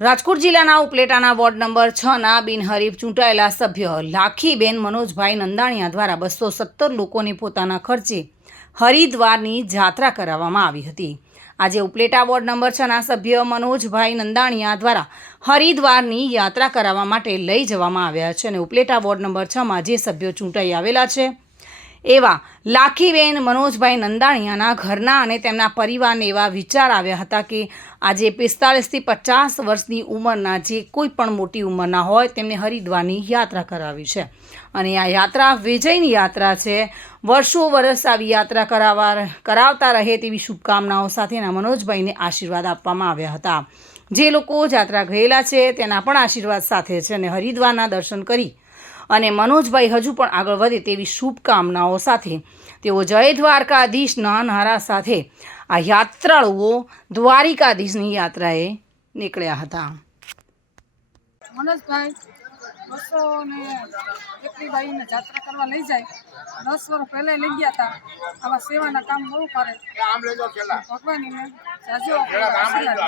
રાજકોટ જિલ્લાના ઉપલેટાના ward number 6ના બિનહરીફ ચૂંટાયેલા સભ્ય લાખીબેન મનોજભાઈ નંદાણીયા દ્વારા 217 લોકોને પોતાના ખર્ચે હરિદ્વારની યાત્રા કરાવવામાં આવી હતી। આજે ઉપલેટા વોર્ડ નંબર 6ના સભ્ય મનોજભાઈ નંદાણીયા દ્વારા હરિદ્વારની યાત્રા કરાવવા માટે લઈ જવામાં આવ્યા છે અને ઉપલેટા વોર્ડ નંબર 6માં જે સભ્યો ચૂંટાઈ આવેલા છે એવા લાખીબેન મનોજભાઈ નંદાણીયાના ઘરના અને તેમના પરિવારને એવા વિચાર આવ્યા હતા કે આજે 45 થી 50 વર્ષની ઉંમરના જે કોઈ પણ મોટી ઉંમરના હોય તેમને હરિદ્વારની યાત્રા કરાવી છે અને આ યાત્રા વિજયની યાત્રા છે। વર્ષો વર્ષ આવી યાત્રા કરાવતા રહે તેવી શુભકામનાઓ સાથેના મનોજભાઈને આશીર્વાદ આપવામાં આવ્યા હતા। જે લોકો યાત્રા ગયેલા છે તેના પણ આશીર્વાદ સાથે છે અને હરિદ્વારના દર્શન કરી અને મનોજભાઈ હજુ પણ આગળ વધે તેવી શુભકામનાઓ સાથે તેઓ જય દ્વારકાધીશના નારા સાથે આ યાત્રાળુઓ દ્વારિકાધીશની યાત્રાએ નીકળ્યા હતા। મનોજભાઈ 201 ભાઈને યાત્રા કરવા લઈ જાય 10 વર્ષ પહેલાં લઈ ગયા હતા। આવા સેવાના કામ બહુ કરે ભગવાનને જાજો આશીર્વાદ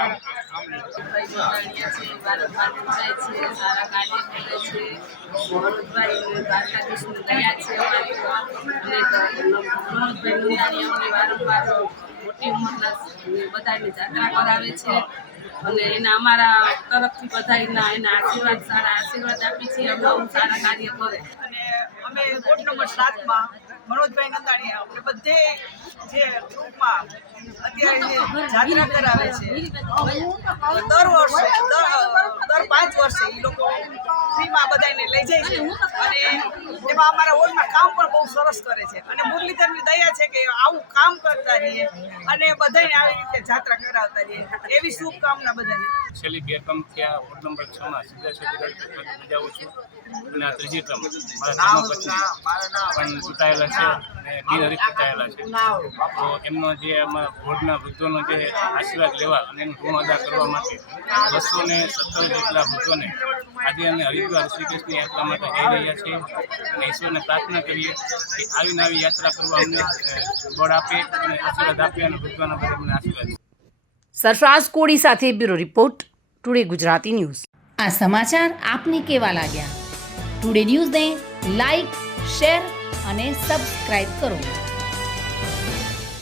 મોટી ઉંમરના બધાને જાત્રા કરાવે છે અને એના અમારા તરફથી બધાના એના આશીર્વાદ સારા આશીર્વાદ આપી છીએ। અમે સારા કાર્ય કરે અને અમે વોર્ડ નંબર 7માં મનોજભાઈ નંદાણીયા આપણે બધે જે ગ્રુપમાં અત્યારે યાત્રા કરાવે છે દર વર્ષે દર 5 વર્ષે એ લોકો ફ્રીમાં બધાને લઈ જાય છે અને એમાં અમારા વોર્ડમાં કામ પણ બહુ સરસ કરે છે અને મુરલીધરની દયા છે કે આવું કામ કરતા રહીએ અને બધાને આવી રીતે યાત્રા કરાવતા રહીએ એવી શુભકામના બધાને। છેલ્લી 2 ટર્મ થયા વોર્ડ નંબર 6માં સીધા બજાવું છું અને આ ત્રીજી ટર્મ મારા ધર્મપત્ની પણ ચૂંટાયેલા છે અને બિનહરીફ ચૂંટાયેલા છે તો એમનો જે વોર્ડના વૃદ્ધોનો જે આશીર્વાદ લેવા અને એનું ઋણ અદા કરવા માટે 217 જેટલા વૃદ્ધોને આજે અમે હરિદ્વાર શ્રી કૃષ્ણ યાત્રા માટે જઈ રહ્યા છીએ અને ઈશ્વરને પ્રાર્થના કરીએ કે આવી નવી યાત્રા કરવા અમને બળ આપે અને આશીર્વાદ આપે અને વૃદ્ધોના બધા મને આશીર્વાદ। સરફરાઝ કોડી સાથે bureau report today Gujarati news. આ સમાચાર આપને કેવા લાગ્યા? ટુડે ન્યૂઝને લાઈક, શેર અને સબસ્ક્રાઇબ કરો।